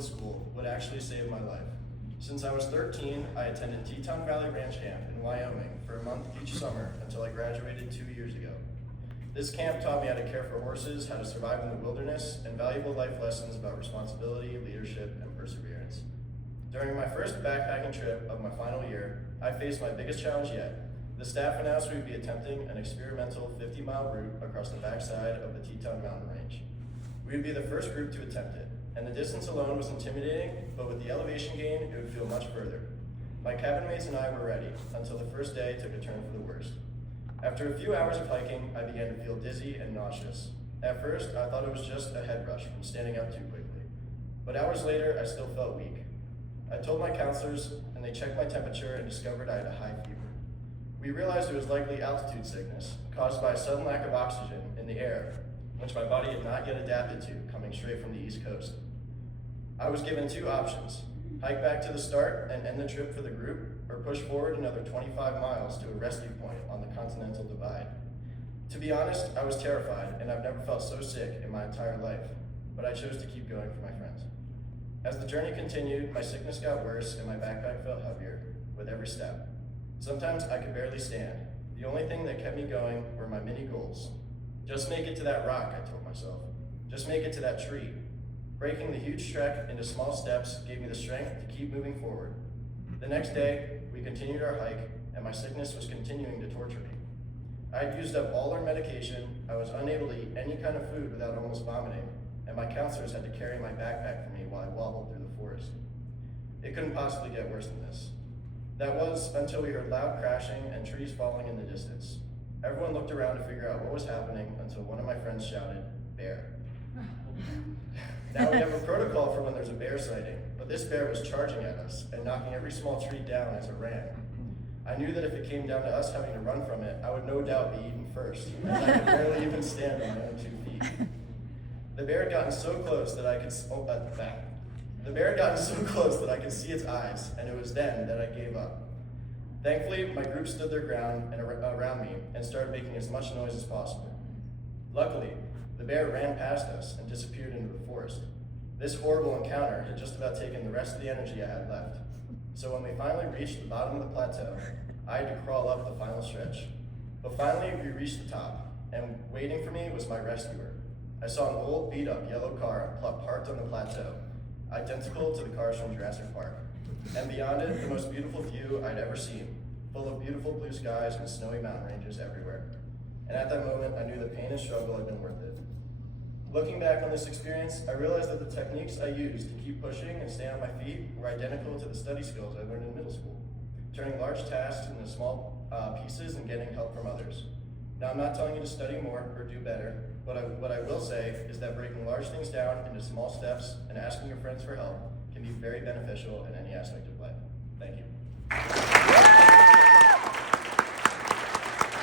middle school would actually save my life. Since I was 13, I attended Teton Valley Ranch Camp in Wyoming for a month each summer until I graduated 2 years ago. This camp taught me how to care for horses, how to survive in the wilderness, and valuable life lessons about responsibility, leadership, and perseverance. During my first backpacking trip of my final year, I faced my biggest challenge yet. The staff announced we would be attempting an experimental 50-mile route across the backside of the Teton Mountain Range. We would be the first group to attempt it, and the distance alone was intimidating, but with the elevation gain, it would feel much further. My cabin mates and I were ready, until the first day took a turn for the worst. After a few hours of hiking, I began to feel dizzy and nauseous. At first, I thought it was just a head rush from standing up too quickly. But hours later, I still felt weak. I told my counselors, and they checked my temperature and discovered I had a high fever. We realized it was likely altitude sickness, caused by a sudden lack of oxygen in the air, which my body had not yet adapted to, coming straight from the East Coast. I was given two options: hike back to the start and end the trip for the group, or push forward another 25 miles to a rescue point on the Continental Divide. To be honest, I was terrified, and I've never felt so sick in my entire life, but I chose to keep going for my friends. As the journey continued, my sickness got worse and my backpack felt heavier with every step. Sometimes I could barely stand. The only thing that kept me going were my mini goals. Just make it to that rock, I told myself. Just make it to that tree. Breaking the huge trek into small steps gave me the strength to keep moving forward. The next day, we continued our hike, and my sickness was continuing to torture me. I had used up all our medication, I was unable to eat any kind of food without almost vomiting, and my counselors had to carry my backpack for me while I wobbled through the forest. It couldn't possibly get worse than this. That was until we heard loud crashing and trees falling in the distance. Everyone looked around to figure out what was happening until one of my friends shouted, "Bear." Now we have a protocol for when there's a bear sighting, but this bear was charging at us and knocking every small tree down as it ran. I knew that if it came down to us having to run from it, I would no doubt be eaten first, as I could barely even stand on my own 2 feet. The bear had gotten so close that I could see its eyes, and it was then that I gave up. Thankfully, my group stood their ground and around me and started making as much noise as possible. Luckily, the bear ran past us and disappeared into the forest. This horrible encounter had just about taken the rest of the energy I had left. So when we finally reached the bottom of the plateau, I had to crawl up the final stretch. But finally, we reached the top, and waiting for me was my rescuer. I saw an old, beat-up yellow car parked on the plateau, identical to the cars from Jurassic Park. And beyond it, the most beautiful view I'd ever seen, full of beautiful blue skies and snowy mountain ranges everywhere. And at that moment, I knew the pain and struggle had been worth it. Looking back on this experience, I realized that the techniques I used to keep pushing and stay on my feet were identical to the study skills I learned in middle school, turning large tasks into small pieces and getting help from others. Now, I'm not telling you to study more or do better, but what I will say is that breaking large things down into small steps and asking your friends for help can be very beneficial in any aspect of life. Thank you.